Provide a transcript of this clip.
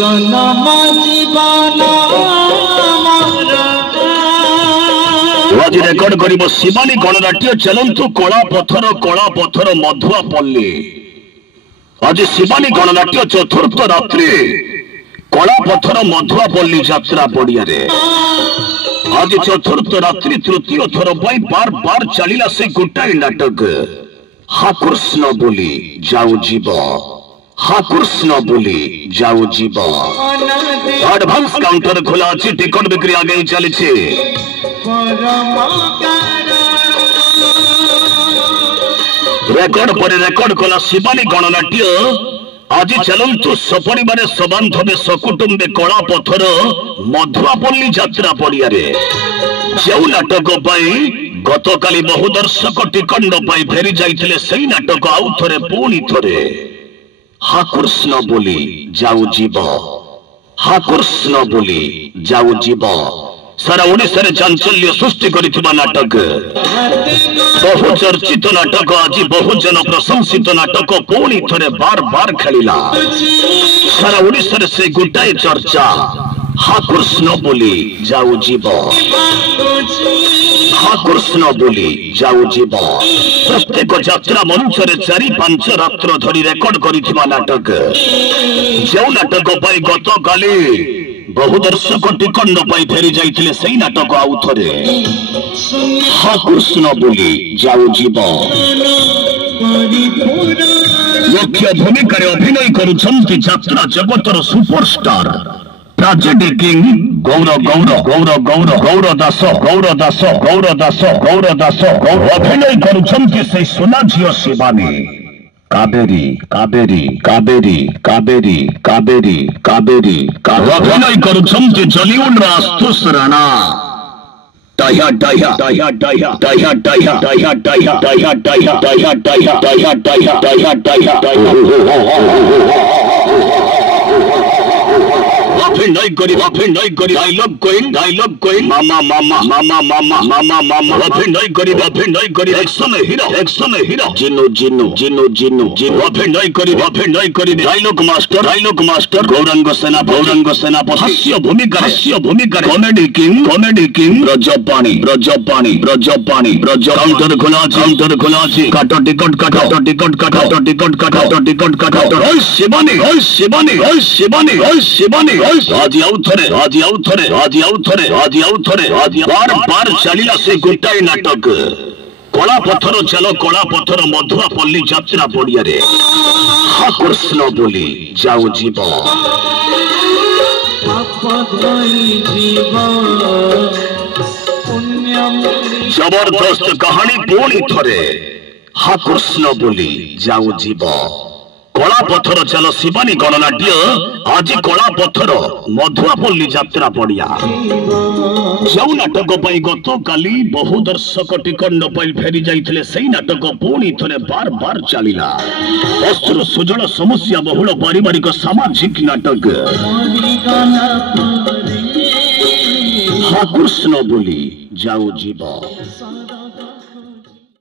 जन्म जीवन आज रेकर्ड करिबो शिवानी गणनाट्य चलंतु कला पथर मधुआ पल्ली। आज शिवानी गणनाट्य चतुर्थ रात्रि कला पथर मधुआ पल्ली यात्रा पड़िया रे। आज चतुर्थ रात्रि तृतीय थर बार बार चलिला से गोटाए नाटक हा कृष्ण बोली जाऊ जीव, हा कृष्ण बोली जाऊ जीव। एडवांस काउंटर खोला अछि, टिकट बिक्री आगे चली छे। रेकर्ड पर रेकर्ड कला शिवानी गणनाट्य आज चलंतु सपरिवार सबांधवे सकुटुंबे कला पथर मधुआपल्ली यात्रा पड़िया रे। जो नाटक गतकाली बहु दर्शक टिकंड पाई फेरी जाइथिले सेही नाटक आउ थरे पुणी थरे हा कृष्ण बोली जाऊ जीव, हा कृष्ण बोली जाऊ जीव। सारा ओडिशा रे चांचल्य सृष्टि करिथिबा नाटक, बहु चर्चित नाटक, आज बहुजन प्रशंसित नाटक पुणी थरे बार बार खेलिला। सारा ओडिशा रे से गोटाए चर्चा हा कृष्ण बोली जाऊ जीव, हा कृष्ण बोली जाऊ जीव। प्रत्येक यात्रा मंच रे 4-5 रात्र धरी रेकर्ड करिथिबा नाटक, जो नाटक पाई गतकाली बहु दर्शक टिकंड पाई फेरी जाइथिले सेही नाटक आउ थरे हा कृष्ण बोली जाऊ जीव। मुख्य भूमिका अभिनय करुछंती यात्रा जगतर सुपरस्टार ट्रेजेडी किंग गौर गौर गौर गौर गौर दास गौर दास गौर दास गौर दास। अभिनय करुछंती से सोना झियो शिवानी काबेरी काबेरी काबेरी काबेरी काबेरी काबेरी। अभिनय करुछंती जलिउड आस्तुष राणा टाया टाया टाया टाया टाया टाया टाया टाया टाया टाया टाया टाया टाया टाया टाया। अभिनय करी डायलॉग कोइन मामा मामा मामा मामा मामा मामा। अभिनय करी एक्शन हीरो जिन्नू जिन्नू जिन्नू जिन्नू जिन्नू। अभिनय करी डायलॉग मास्टर गौरंग सेनापति। हास्य भूमिका कॉमेडी किंग रजपाणी काउंटर खोला अछि। काटो टिकट काटो। शिवानी आज आउ थरे बार बार चलिला से गोटाए नाटक कला पथर चलो कला पथर मधुआपल्ली यात्रा पड़िया रे। हा कृष्ण बोली जाऊ जीव। जबरदस्त कहानी पुणी थरे हा कृष्ण बोली जाऊ जीव। कला पथर चलो शिवानी गणनाट्य आज कला पथर मधुआपल्ली यात्रा पड़िया। जो नाटक पाई गतकाली बहु दर्शक टिकंड पाई फेरी जाइथिले सेही नाटक पुणी थरे बार बार चलिला। अस्त्र सुजल समस्या बहुल पारिवारिक सामाजिक नाटक हा कृष्ण बोली जाऊ जीव।